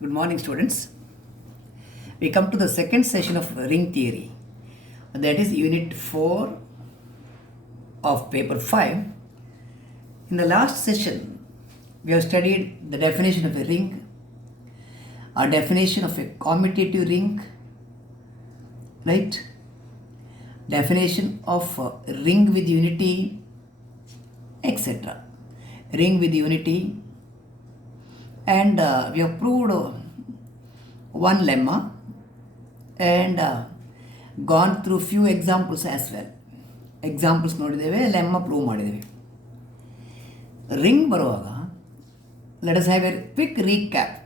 Good morning, students. We come to the second session of ring theory. That is unit 4 of paper 5. In the last session, we have studied the definition of a ring, a definition of a commutative ring, right? Definition of a ring with unity, etc. Ring with unity, and we have proved one lemma and gone through few examples as well. Examples ನೋಡಿದ್ದೇವೆ, lemma prove ಮಾಡಿದ್ದೇವೆ. Ring ಬರುವಾಗ let us have a quick recap.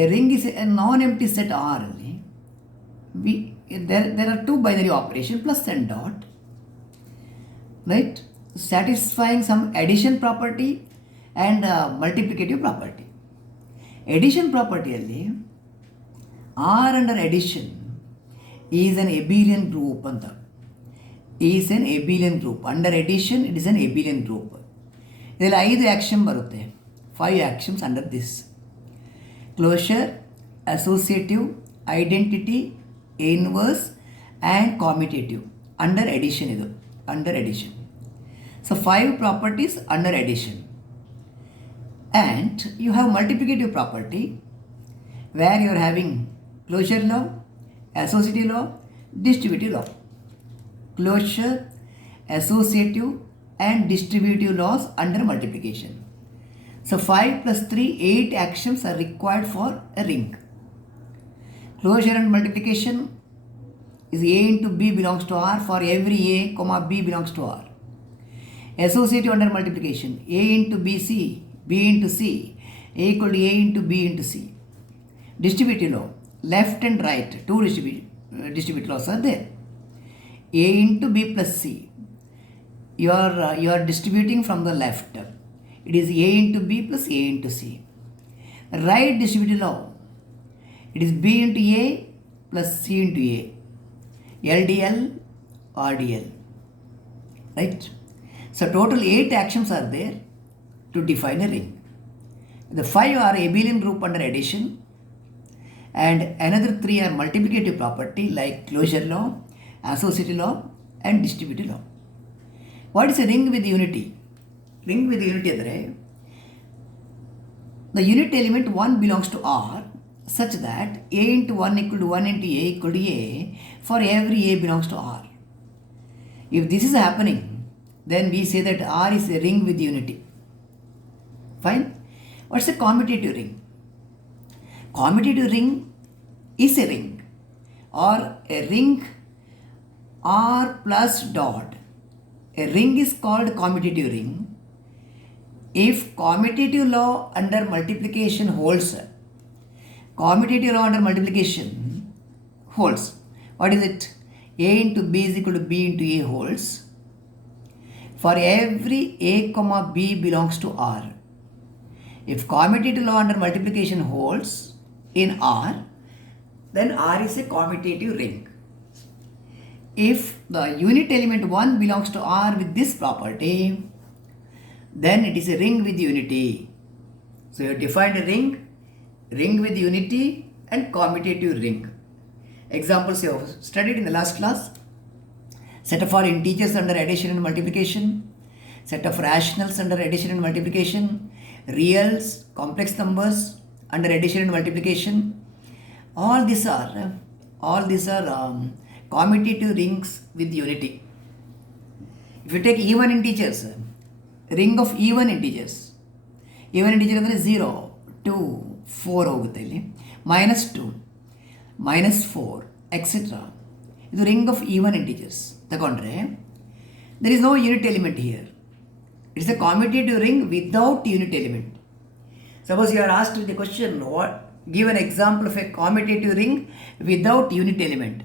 A ring is a non empty set or ಅಲ್ಲಿ there are two binary operation plus and dot, right, satisfying some addition property and multiplicative property. Addition property ಅಲ್ಲಿ R under addition is an abelian group ಅಂತ, is an abelian group. Under addition it is an abelian group. ಇದರಲ್ಲಿ 5 action ಬರುತ್ತೆ, 5 actions under this: closure, associative, identity, inverse and commutative. Under addition ಇದು, under addition. So 5 properties under addition. And you have multiplicative property where you are having closure law, associative law, distributive law. Closure, associative and distributive laws under multiplication. So 5 plus 3, 8 actions are required for a ring. Closure and multiplication is A into B belongs to R for every A, comma B belongs to R. Associative under multiplication, A into B, C, B into C, A equal to A into B into C. Distributive law, left and right, two distributive laws are there. A into B plus C, you are distributing from the left. It is A into B plus A into C. Right distributive law, it is B into A plus C into A. LDL, RDL, right? So total 8 actions are there to define a ring. The 5 are abelian group under addition, and another 3 are multiplicative property like closure law, associative law and distributive law. What is a ring with unity? Ring with unity ಅಂದರೆ the unit element 1 belongs to R such that A into 1 equal to 1 into A equal to A for every A belongs to R. If this is happening, then we say that R is a ring with unity. Fine. What's a commutative ring? Commutative ring is a ring or a ring R plus dot. A ring is called commutative ring if commutative law under multiplication holds. Commutative law under multiplication holds. What is it? A into B is equal to B into A holds for every A comma B belongs to R. If commutative law under multiplication holds in R, then R is a commutative ring. If the unit element 1 belongs to R with this property, then it is a ring with unity. So you have defined a ring with unity and commutative ring. Examples you have studied in the last class: set of all integers under addition and multiplication, set of rationals under addition and multiplication, reals, complex numbers under addition and multiplication. All these are commutative rings with unity. If you take even integers, ring of even integers ಅಂದರೆ 0, 2, 4 ಹೋಗುತ್ತೆ ಇಲ್ಲಿ, -2, -4 etcetera. ಇದು ring of even integers ತಗೊಂಡ್ರೆ there is no unit element here. It is a commutative ring without unit element. Suppose you are asked with the question, give an example of a commutative ring without unit element.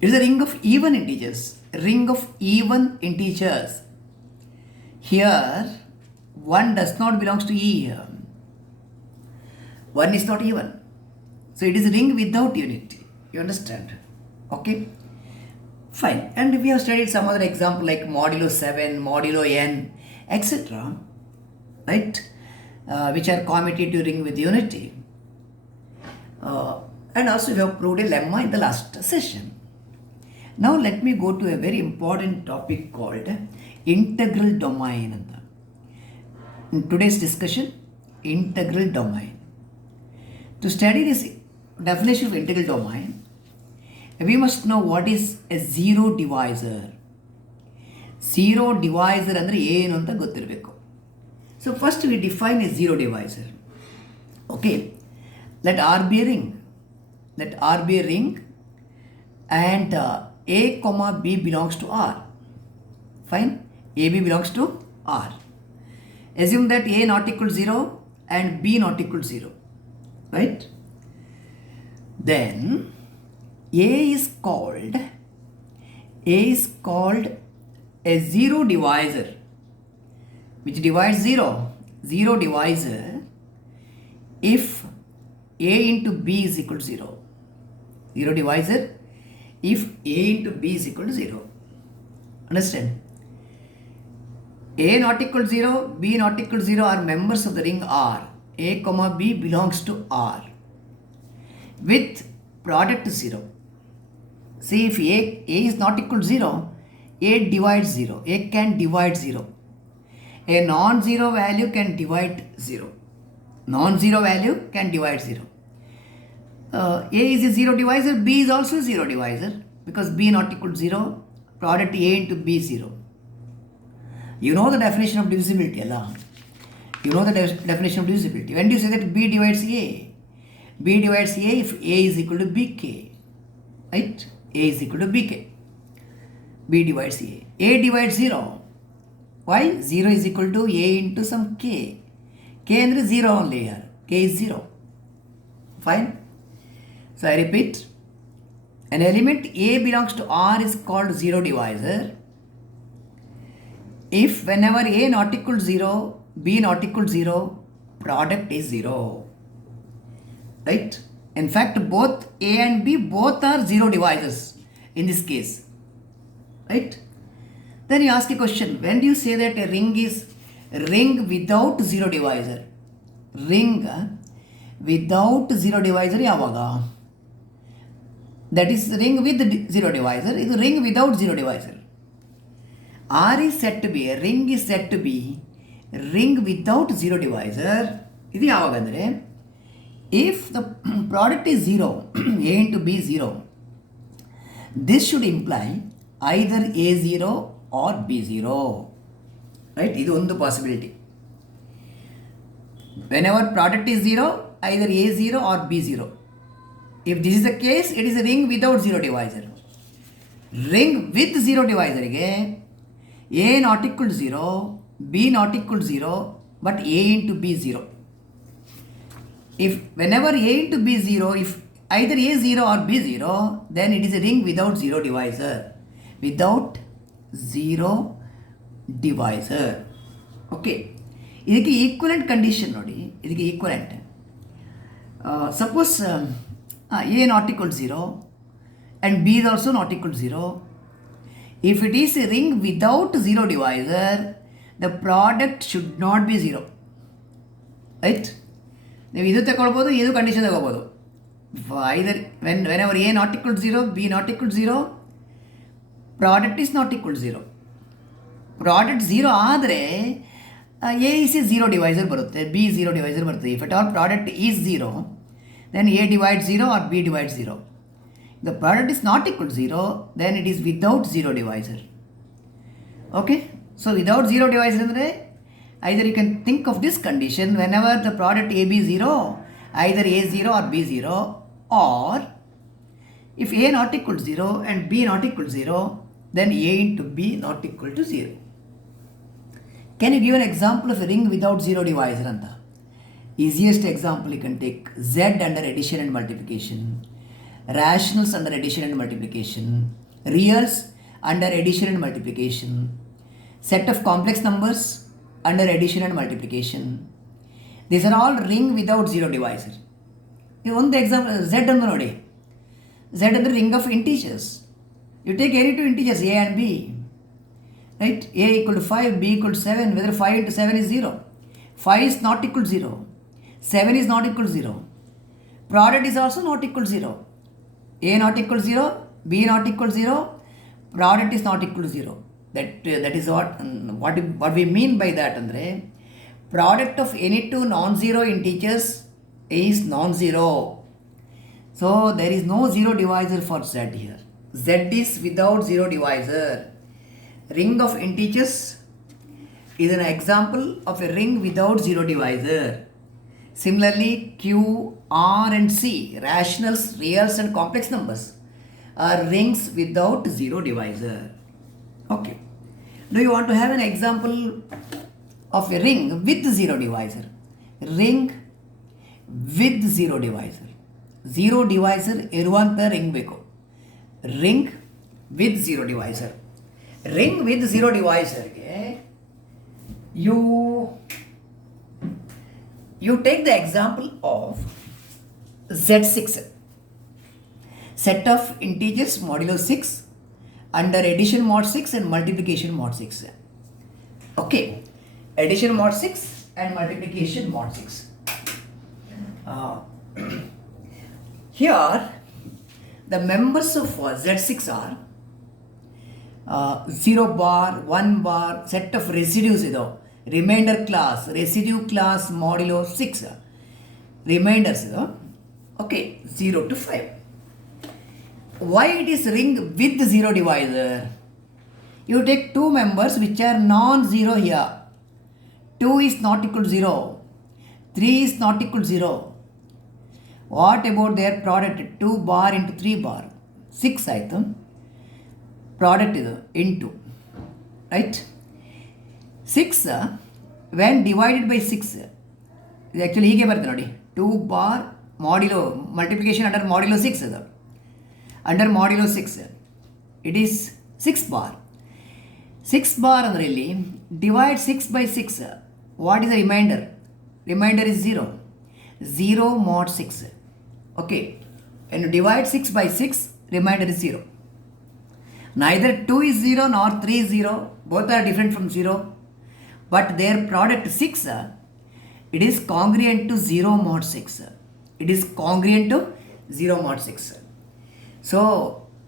It is a ring of even integers. Ring of even integers. Here, 1 does not belongs to E here. 1 is not even. So it is a ring without unit. You understand? Okay? Fine. And we have studied some other example like modulo 7, modulo n, etc. Right? which are commutative ring with unity. And also we have proved a lemma in the last session. Now let me go to a very important topic called integral domain. In today's discussion, integral domain. To study this definition of integral domain, we must know what is a zero divisor. Zero divisor ಅಂದರೆ ಏನು ಅಂತ ಗೊತ್ತಿರಬೇಕು. So first we define a zero divisor. Okay, let R be a ring. Let R be a ring and A comma B belongs to R. Fine, AB belongs to R. Assume that A not equal 0 and B not equal 0. Right? Then A is called a zero divisor, which divides 0. Zero divisor if A into B is equal to 0. Zero divisor if A into B is equal to 0. Understand? A not equal to 0, B not equal to 0 are members of the ring R. A comma B belongs to R with product 0. See, if A is not equal to 0, A divides 0. A can divide 0. A non-zero value can divide 0. Non-zero value can divide 0. A is a zero divisor, B is also a zero divisor because B not equal to 0, product A into B is 0. You know the definition of divisibility, Allah. You know the definition of divisibility. When do you say that B divides A? B divides A if A is equal to BK. Right? A is equal to BK. B divides A. A divides 0. Why? 0 is equal to A into some K. K is 0 only here. K is 0. Fine? So I repeat. An element A belongs to R is called zero divisor if whenever A not equal to 0, B not equal to 0, product is 0. Right? In fact, both A and B both are zero divisors in this case. Right? Then you ask a question, when do you say that a ring is a ring without zero divisor? Ring without zero divisor yavaga? That is ring with zero divisor is ring without zero divisor. R is said to be, a ring is said to be ring without zero divisor. This is yavagandre if the product is 0, A into B 0, this should imply either A0 or B0. Right? This is one possibility. Whenever product is 0, either A0 or B0. If this is the case, it is a ring without zero divisor. Ring with zero divisor again, A not equal to 0, B not equal to 0, but A into B 0. If whenever A into B 0, if either A 0 or B 0, then it is a ring without zero divisor. Without zero divisor. Okay. ಇದಕ್ಕೆ equivalent condition ನೋಡಿ, ಇದಕ್ಕೆ equivalent. Suppose A not equal to 0 and B is also not equal to 0. If it is a ring without zero divisor, the product should not be 0. Right? ನೀವು ಇದು ತಗೊಳ್ಬೋದು, ಇದು condition ತಗೋಬೋದು. ಐದರ್ whenever A not equal to 0, B not equal to 0, product is not equal to 0. Product 0 ಆದರೆ A is a zero divisor ಬರುತ್ತೆ, B zero divisor ಬರುತ್ತೆ. If at all product is 0, then A divides 0 or B divides 0. If the product is not equal to 0, then it is without zero divisor. Okay? So without zero divisor, either you can think of this condition whenever the product AB is 0, either A0 or B0, or if A not equal to 0 and B not equal to 0, then A into B not equal to 0. Can you give an example of a ring without zero divisor? Anta? Easiest example you can take Z under addition and multiplication, rationals under addition and multiplication, reals under addition and multiplication, set of complex numbers under addition and multiplication. These are all ring without zero divisor. One example, Z under nodi. Z under ring of integers. You take any two integers A and B. Right? A equal to 5, B equal to 7, whether 5 into 7 is 0. 5 is not equal to 0. 7 is not equal to 0. Product is also not equal to 0. A not equal to 0, B not equal to 0, product is not equal to 0. That is what we mean by that. Andre, product of any two non-zero integers is non-zero. So there is no zero divisor for Z here. Z is without zero divisor. Ring of integers is an example of a ring without zero divisor. Similarly, Q, R and C, rationals, reals and complex numbers are rings without zero divisor. Okay. Do you want to have an example of a ring with zero divisor? Ring with zero divisor. Zero divisor ಇರುವಂಥ ring ಬೇಕು. Ring with zero divisor. Ring with zero divisor ಗೆ you take the example of Z6, set of integers modulo 6 under addition mod 6 and multiplication mod 6. Okay, addition mod 6 and multiplication mod 6. Here the members of Z6 are 0 bar, 1 bar, set of residues idav. Remainder class, residue class modulo 6. Remainders idav. Okay, 0 to 5. Why it is ring with zero divisor? You take two members which are non-zero here. 2 is not equal to 0. 3 is not equal to 0. What about their product? 2 bar into 3 bar. 6 item. Product is into. Right? 6 when divided by 6. Actually, hige barte nodi. 2 bar modulo multiplication under modulo 6 adu. Under modulo 6 it is 6 bar. 6 bar andre illi divide 6 by 6. What is the remainder? Remainder is 0. 0 mod 6. Okay, when you divide 6 by 6, remainder is 0. Neither 2 is 0 nor 3 is 0. Both are different from 0. But their product 6, it is congruent to 0 mod 6. It is congruent to 0 mod 6. So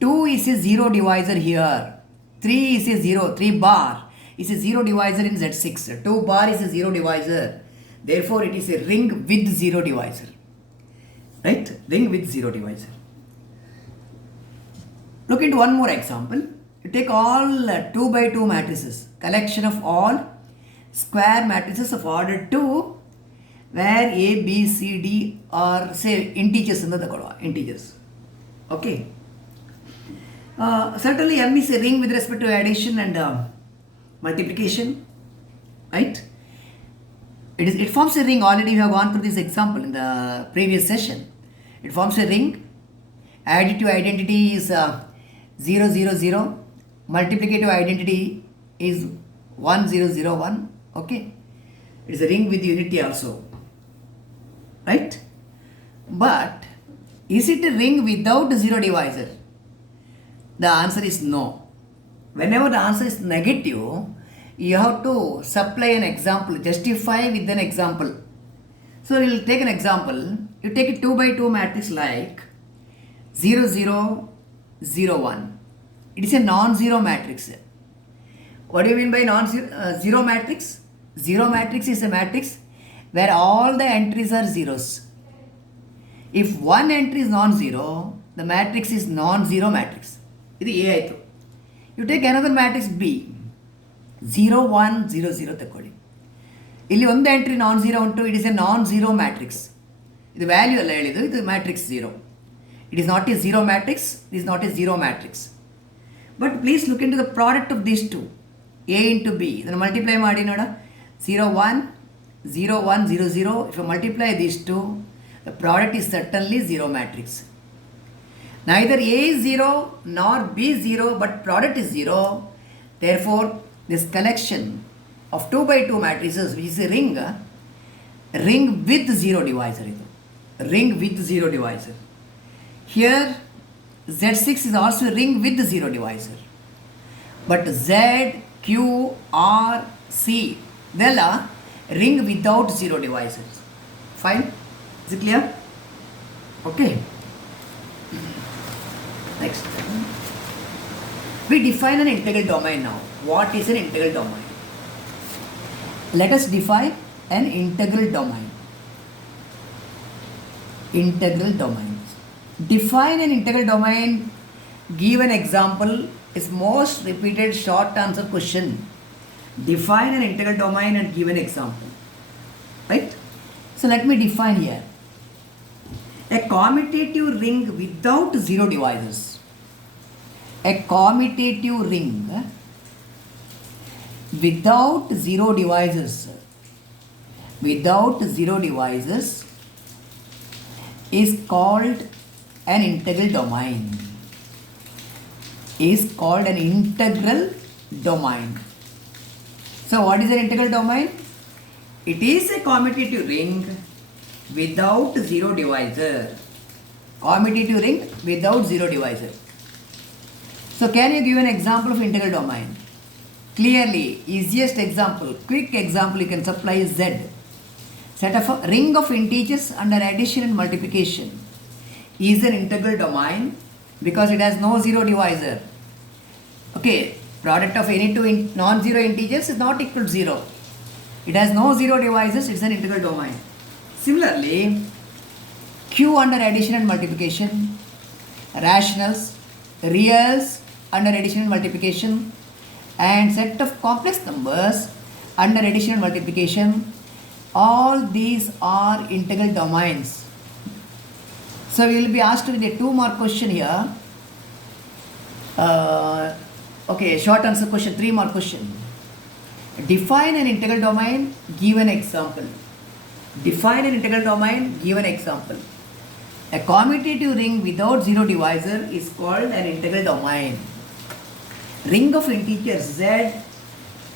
2 is a 0 divisor here. 3 is a 0. 3 bar is a 0 divisor in Z6. 2 bar is a 0 divisor. Therefore, it is a ring with 0 divisor. Right? Ring with 0 divisor. Look into one more example. You take all 2 by 2 matrices. Collection of all square matrices of order 2 where A, B, C, D are say integers. Integers. Okay. Certainly M is a ring with respect to addition and multiplication. Right? It forms a ring. Already we have gone through this example in the previous session. It forms a ring. Additive identity is 0, 0, 0. Multiplicative identity is 1, 0, 0, 1. Okay. It is a ring with unity also. Right? But is it a ring without zero divisor? The answer is no. Whenever the answer is negative, you have to supply an example, justify with an example. So we will take an example. You take a 2 by 2 matrix like 0, 0, 0, 1. It is a non-zero matrix. What do you mean by non-zero matrix? Zero matrix is a matrix where all the entries are zeros. If one entry is non-zero, the matrix is non-zero matrix. This is A. You take another matrix B. 0, 1, 0, 0 ತಗೊಳ್ಳಿ. ಇಲ್ಲಿ ಒಂದು entry non zero ಉಂಟು. It is a non zero matrix. ಇದು value ಅಲ್ಲ ಹೇಳಿದ್ದು, ಇದು matrix zero. It is not a zero matrix, it is not a zero matrix. But please look into the product of this two, A into B. ಇದನ್ನು multiply ಮಾಡಿ ನೋಡ. 0, 1, 0, 1, 0, 0. If you multiply this two, the product is certainly zero matrix. Neither A is 0 nor B is 0, but product is 0. Therefore, this collection of 2 by 2 matrices, which is a ring with zero divisor. Ring with zero divisor. Here, Z6 is also a ring with zero divisor. But Z, Q, R, C, they'll ring without zero divisors. Fine? Is it clear? Okay. Next. We define an integral domain now. What is an integral domain? Let us define an integral domain. Integral domains. Define an integral domain. Give an example. Is most repeated short answer question. Define an integral domain and give an example. Right? So let me define here. A commutative ring without zero divisors. A commutative ring without zero divisors. Without zero divisors is called an integral domain. Is called an integral domain. So what is an integral domain? It is a commutative ring without zero divisor. Commutative ring without zero divisor. So can you give an example of integral domain? Clearly, easiest example, quick example you can supply is Z. Set of a ring of integers under addition and multiplication is an integral domain because it has no zero divisor. Okay, product of any two non-zero integers is not equal to 0. It has no zero divisors, it's an integral domain. Similarly, Q under addition and multiplication, rationals, reals under addition and multiplication, and set of complex numbers under addition and multiplication, all these are integral domains. So we will be asked with a 2 mark question here. Okay, short answer question, 3 mark question. Define an integral domain, give an example. Define an integral domain, give an example. A commutative ring without zero divisor is called an integral domain. Ring of integers Z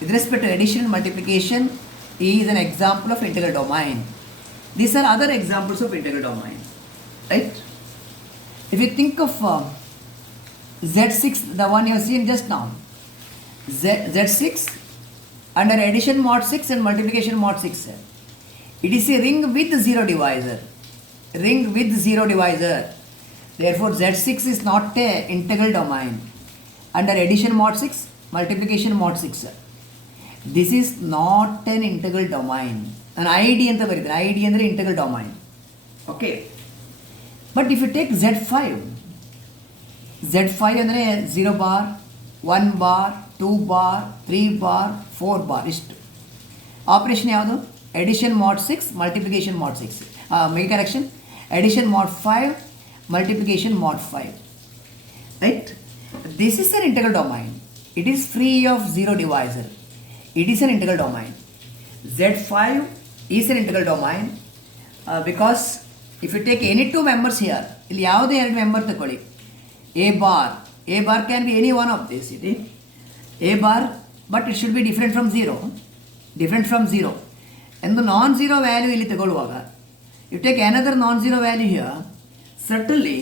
with respect to addition and multiplication is an example of integral domain. These are other examples of integral domain. Right? If you think of Z6, the one you have seen just now, Z6 under addition mod 6 and multiplication mod 6. It is a ring with zero divisor. Ring with zero divisor. Therefore, Z6 is not a integral domain. Under addition mod 6, multiplication mod 6. This is not an integral domain. An ID and the integral domain. Okay. But if you take Z5 ಅಂದರೆ 0 bar 1 bar 2 bar 3 bar 4 bar ಇಷ್ಟು operation ಯಾವುದು addition mod 6 multiplication mod 6 make correction addition mod 5 multiplication mod 5 right. This is an integral domain. It is free of zero divisor. It is an integral domain. Z5 is an integral domain because if you take any two members here, ಇಲ್ಲಿ ಯಾವುದೇ ಎರಡು member ತಗೊಳ್ಳಿ A bar can be any one of this. A bar, but it should be different from 0. And the non-zero value ಇಲ್ಲಿ ತಗೊಳ್ಳುವಾಗ you take another non-zero value here, certainly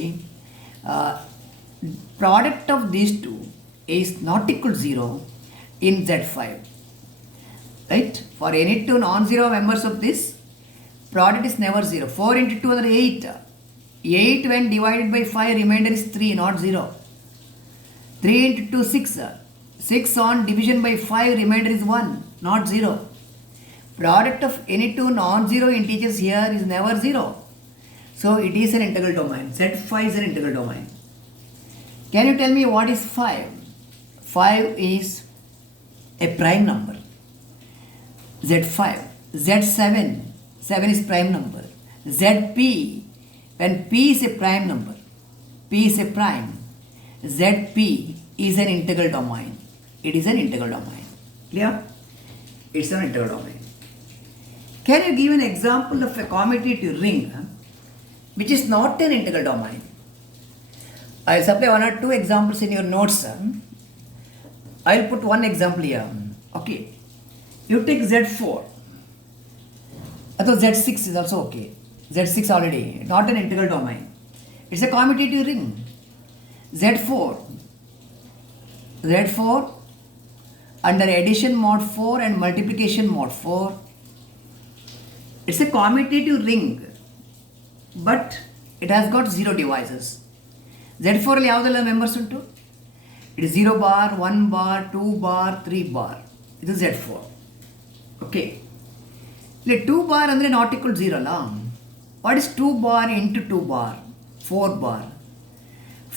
product of these two is not equal to 0 in Z5. Right? For any two non-zero members of this, product is never 0. 4 into 2 are 8. 8 when divided by 5, remainder is 3, not 0. 3 into 2, 6. 6 on division by 5, remainder is 1, not 0. Product of any two non-zero integers here is never 0. So it is an integral domain. Z5 is an integral domain. Can you tell me what is 5? 5 is a prime number. Z5. Z7. 7 is prime number. ZP. When P is a prime number, P is a prime, ZP is an integral domain. It is an integral domain. Clear? It's an integral domain. Can you give an example of a commutative ring which is not an integral domain? I'll supply 1 or 2 examples in your notes. I'll put one example here. Okay. You take Z4. I thought Z6 is also okay. Z6 already, not an integral domain. It's a commutative ring. Z4 under addition mod 4 and multiplication mod 4 It's a commutative ring, but it has got 0 divisors. Z4 ಅಲ್ಲಿ ಯಾವುದೆಲ್ಲ members ಉಂಟು? It is 0 bar, 1 bar, 2 bar, 3 bar. ಇದು Z4. Okay. ಇಲ್ಲಿ 2 bar ಅಂದರೆ not equal 0 ಅಲ್ಲ. What is 2 bar into 2 bar? 4 bar.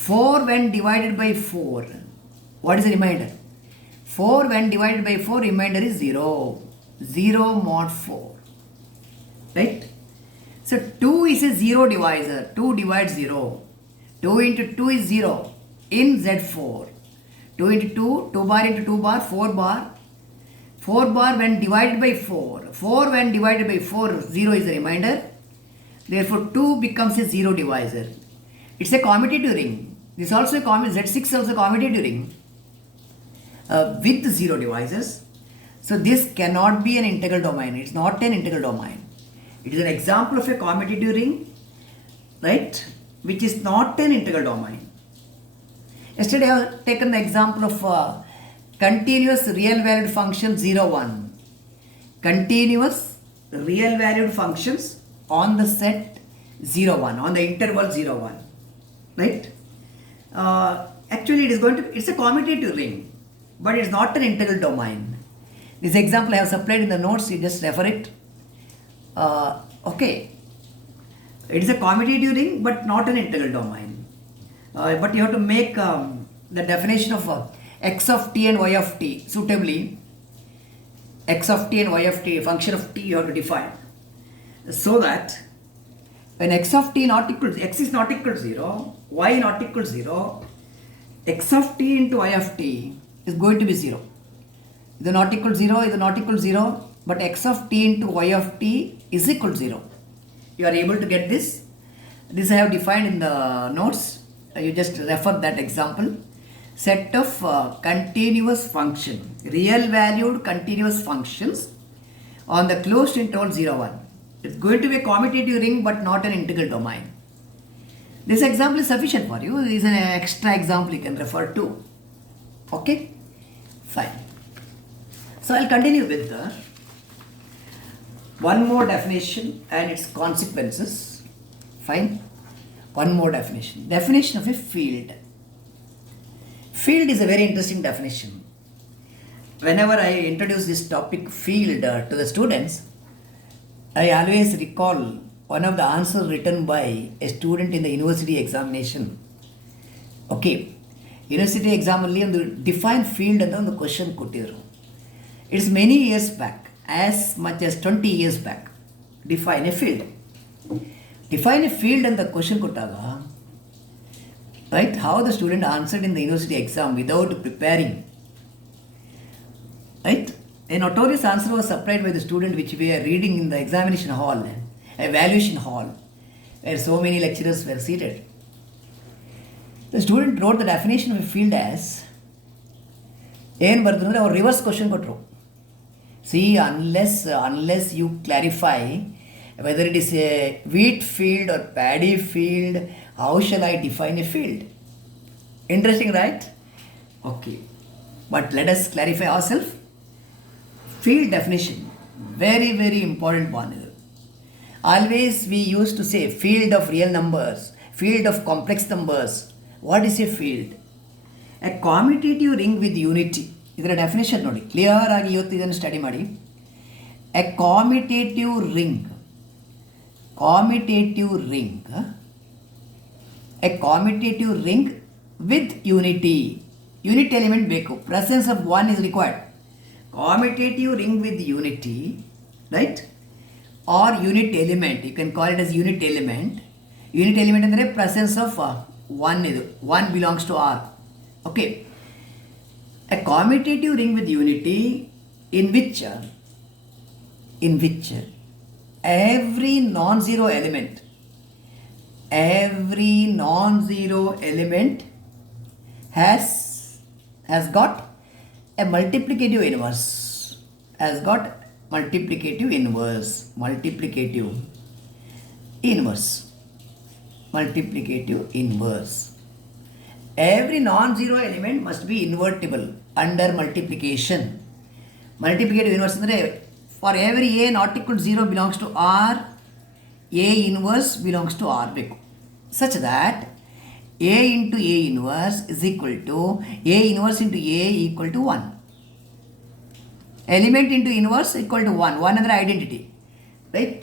4 when divided by 4. What is the remainder? 4 when divided by 4, remainder is 0. 0 mod 4. Right? So 2 is a 0 divisor. 2 divides 0. 2 into 2 is 0 in Z4. 2 into 2, 2 bar into 2 bar, 4 bar. 4 bar when divided by 4. 4 when divided by 4, 0 is the remainder. Therefore 2 becomes a 0 divisor. It's a commutative ring. This also Z6 also commutative ring with 0 divisors. So this cannot be an integral domain. It's not an integral domain. It is an example of a commutative ring, right, which is not an integral domain. Yesterday I have taken the example of continuous real valued function 0, 1. Continuous real valued functions on the set 0, 1, on the interval 0, 1. Right? Actually it's a commutative ring, but it's not an integral domain. This example I have supplied in the notes, you just refer it. Okay. It is a commutative ring, but not an integral domain. But you have to make the definition of x of t and y of t suitably. X of t and y of t, function of t, you have to define. So that when x of t not equal, x is not equal to 0, y not equal to 0, x of t into y of t is going to be 0. Either not equal to 0, either not equal to 0, but x of t into y of t is equal to 0. You are able to get this. This I have defined in the notes. You just refer that example. Set of continuous function, real valued continuous functions on the closed interval 0, 1. It's going to be a commutative ring, but not an integral domain. This example is sufficient for you. This is an extra example you can refer to. Okay? Fine. So I'll continue with one more definition and its consequences. Fine. One more definition. Definition of a field. Field is a very interesting definition. Whenever I introduce this topic field to the students, I always recall one of the answers written by a student in the university examination. Okay. University exam ಅಲ್ಲಿ ಒಂದು define field ಅಂತ ಒಂದು question ಕೊಟ್ಟಿದ್ರು. It's many years back, as much as 20 years back. Define A field. Define A field ಅಂತ question ಕೊಟ್ಟಾಗ, right, how the student answered in the university exam without preparing, right? A notorious answer was supplied by the student which we are reading in the examination hall, evaluation hall, where so many lecturers were seated. The student wrote the definition of a field as ಏನು ಬರೆದ್ರು ಅಂದರೆ ಅವ್ರು reverse question ಕೊಟ್ಟರು. See unless you clarify whether it is a wheat field or paddy field, how shall I define a field? Interesting, right? Okay. But let us clarify ourselves. Field definition, very, very important one. Always we used to say field of real numbers, field of complex numbers. What is a field? A commutative ring with unity. ಇದರ definition ನೋಡಿ, clear ಆಗಿ ಇವತ್ತು ಇದನ್ನು study ಮಾಡಿ. A commutative ring, a commutative ring with unity. Unit element ಬೇಕು, presence of one is required. Commutative ring with unity, right, or unit element, you can call it as unit element. Unit element ಅಂದರೆ presence of one, ಇದು one belongs to R. Okay. A commutative ring with unity in which every non-zero element has got a multiplicative inverse. Every non-zero element must be invertible under multiplication. Multiplicative inverse ಅಂದರೆ for every A not equal to 0 belongs to R, A inverse belongs to R ಬೇಕು, such that A into A inverse is equal to A inverse into A equal to 1. Element into inverse equal to 1. 1 ಅಂದರೆ identity, right?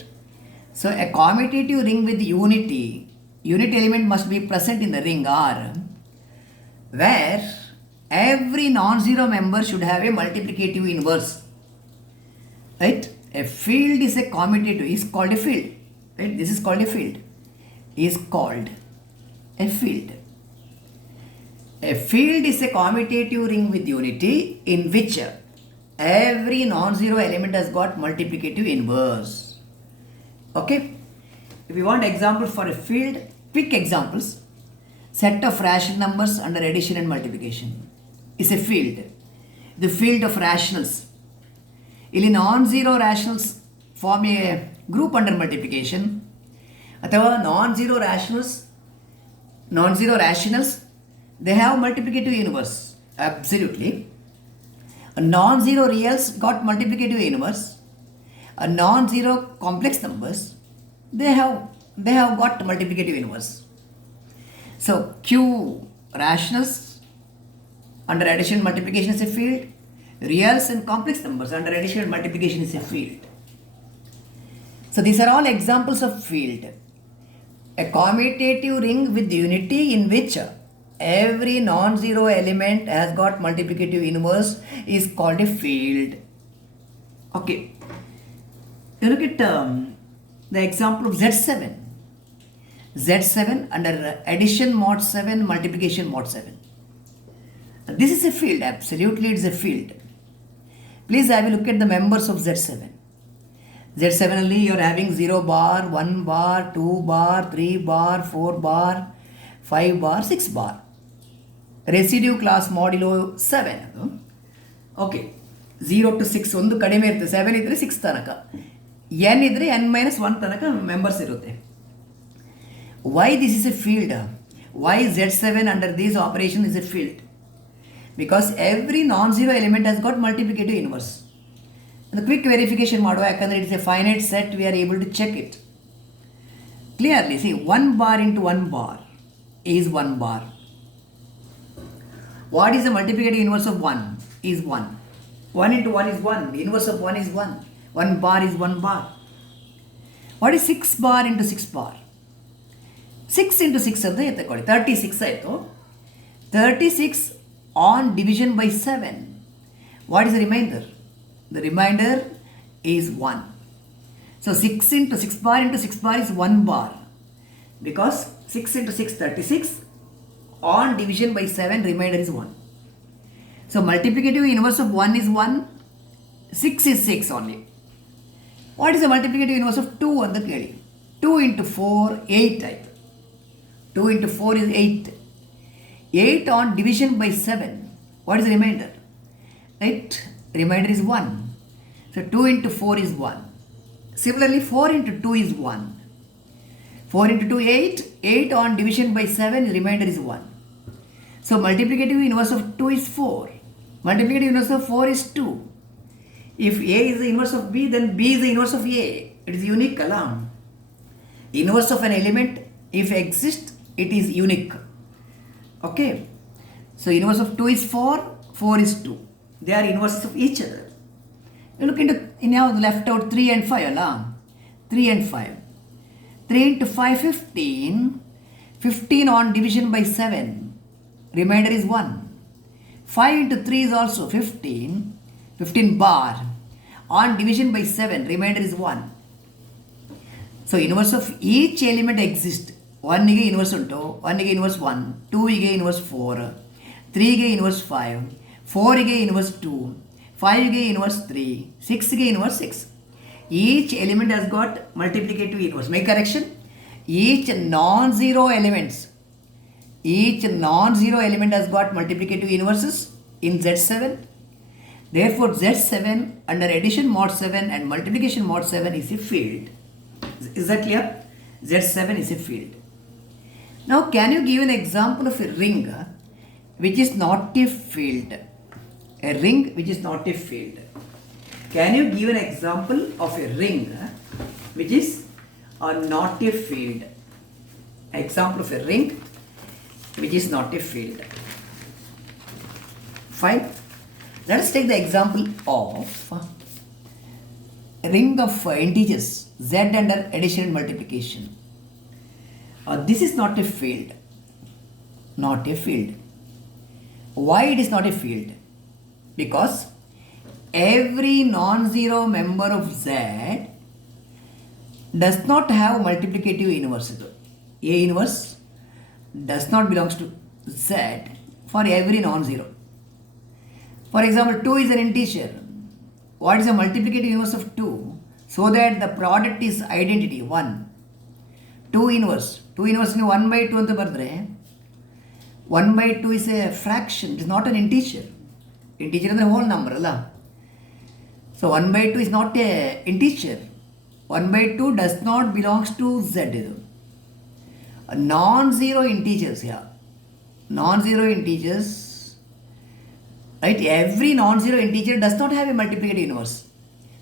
So a commutative ring with unit element must be present in the ring R, where every non-zero member should have a multiplicative inverse, right? A field is a commutative, is called a field, right? This is called a field, is called a field. A field is a commutative ring with unity in which every non-zero element has got multiplicative inverse. Okay, if you want examples for a field, quick examples. Set of rational numbers under addition and multiplication is a field. The field of rationals. ಇಲ್ಲಿ non-zero rationals form a group under multiplication, ಅಥವಾ non-zero rationals they have multiplicative inverse. Absolutely. A non-zero reals got multiplicative inverse. A non-zero complex numbers they have got multiplicative inverse. So Q rationals under addition and multiplication is a field. Reals and complex numbers under addition and multiplication is a field. So these are all examples of field. A commutative ring with unity in which every non-zero element has got multiplicative inverse is called a field. Okay. You look at the example of Z7. Z7 under addition mod 7, multiplication mod 7. This is a field, absolutely it's a field. Please have a look at the members of Z7. Z7 only you are having 0 bar, 1 bar, 2 bar, 3 bar, 4 bar, 5 bar, 6 bar. Residue class modulo 7. Okay. 0 to 6 ಒಂದು ಕಡಿಮೆ ಇರುತ್ತೆ, 7 ಇದ್ರೆ 6 ತನಕ, n ಇದ್ರೆ n minus 1 ತನಕ members ಇರುತ್ತೆ. Why this is a field? Why Z7 under this operation is a field? Because every non-zero element has got multiplicative inverse. The quick verification ಮಾಡುವ, ಯಾಕಂದರೆ it is a finite set, we are able to check it clearly. See, 1 bar into 1 bar is 1 bar. What is the multiplicative inverse of 1? Is 1. 1 into 1 is 1. The inverse of 1 is 1. 1 bar is 1 bar. What is 6 bar into 6 bar? 6 into 6 ಅಂತ ಎತ್ತಕೊಳ್ಳಿ, 36 ಆಯಿತು. 36 on division by 7. What is the remainder? The remainder is 1. So 6 into 6 bar into 6 bar is 1 bar. Because 6 into 6, 36. On division by 7, remainder is 1. So multiplicative inverse of 1 is 1. 6 is 6 only. What is the multiplicative inverse of 2 on the ಕೇಳಿ? 2 into 4, 8 type. 2 into 4 is 8. 8 on division by 7. What is the remainder? Right? Remainder is 1. So 2 into 4 is 1. Similarly, 4 into 2 is 1. 4 into 2, 8. 8 on division by 7, remainder is 1. So multiplicative inverse of 2 is 4. Multiplicative inverse of 4 is 2. If A is the inverse of B, then B is the inverse of A. It is unique alarm. Inverse of an element, if exists, it is unique. Okay. So inverse of 2 is 4, 4 is 2. They are inverses of each other. You look into, now left out 3 and 5 alarm. 3 and 5. 3 into 5, 15. 15 on division by 7. Remainder is 1. 5 into 3 is also 15. 15 bar. On division by 7, remainder is 1. So inverse of each element exists. 1 ಗೆ inverse ಉಂಟು, 1 ಗೆ inverse 1, 2 ಗೆ inverse 4, 3 ಗೆ inverse 5, 4 ಗೆ inverse 2, 5 ಗೆ inverse 3, 6 ಗೆ inverse 6. Each element has got multiplicative inverse. Make correction. Each non-zero element has got multiplicative inverses in Z7. Therefore, Z7 under addition mod 7 and multiplication mod 7 is a field. Is that clear? Z7 is a field. Now, can you give an example of a ring which is not a field? A ring which is not a field. Can you give an example of a ring which is not a field? Example of a ring which is not a field. Fine. Let us take the example of a ring of integers z under addition and multiplication. This is not a field. Not a field. Why it is not a field? Because every non-zero member of Z does not have multiplicative inverse. A inverse does not belongs to Z for every non-zero. For example, 2 is an integer. What is the multiplicative inverse of 2? So that the product is identity 1. 2 inverse. 2 inverse is 1 by 2 anta bardre. 1 by 2 is a fraction. It is not an integer. Integer is the whole number. Allah. So 1 by 2 is not a integer. 1 by 2 does not belongs to Z. Non-zero integers here. Non-zero integers. Right? Every non-zero integer does not have a multiplicative inverse.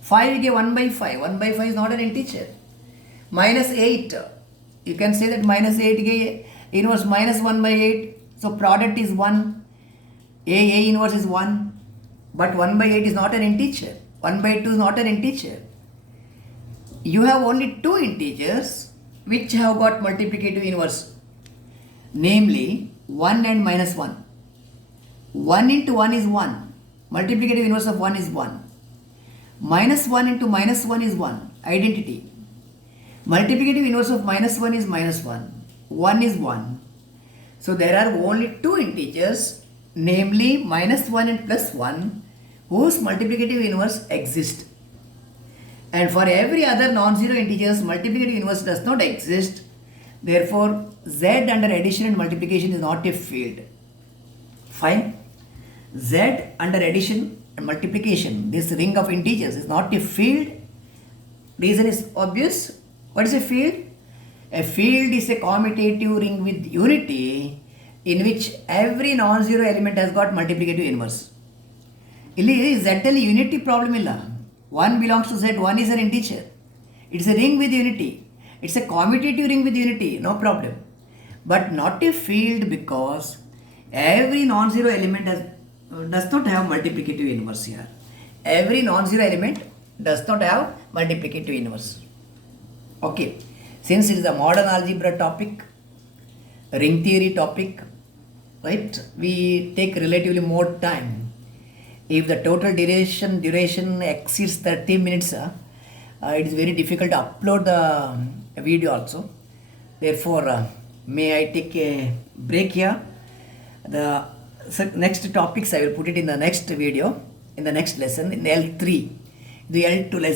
5 you get 1 by 5. 1 by 5 is not an integer. Minus 8. You can say that minus 8 get inverse minus 1 by 8. So product is 1. A inverse is 1. But 1 by 8 is not an integer. 1 by 2 is not an integer. You have only two integers which have got multiplicative inverse. Namely 1 and minus 1. 1 into 1 is 1. Multiplicative inverse of 1 is 1. Minus 1 into minus 1 is 1. Identity. Multiplicative inverse of minus 1 is minus 1. 1 is 1. So there are only two integers, namely minus 1 and plus 1, whose multiplicative inverse exists. And for every other non-zero integers, multiplicative inverse does not exist. Therefore, Z under addition and multiplication is not a field. Fine. Z under addition and multiplication, this ring of integers is not a field. Reason is obvious. What is a field? A field is a commutative ring with unity in which every non-zero element has got multiplicative inverse. ಇಲ್ಲಿ Z ಅಲ್ಲಿ unity problem ಇಲ್ಲ. 1 belongs to Z, 1 is an integer. It's a ring with unity. It's a commutative ring with unity, no problem. But not a field because every non-zero element does not have multiplicative inverse here. Every non-zero element does not have multiplicative inverse. Okay, since it is a modern algebra topic, ring theory topic, right, we take relatively more time. If the total duration exceeds 30 minutes, it is very difficult to upload the video also. Therefore, may I take a break here. The next topics I will put it in the next video, in the next lesson, in L3, the L2 lesson.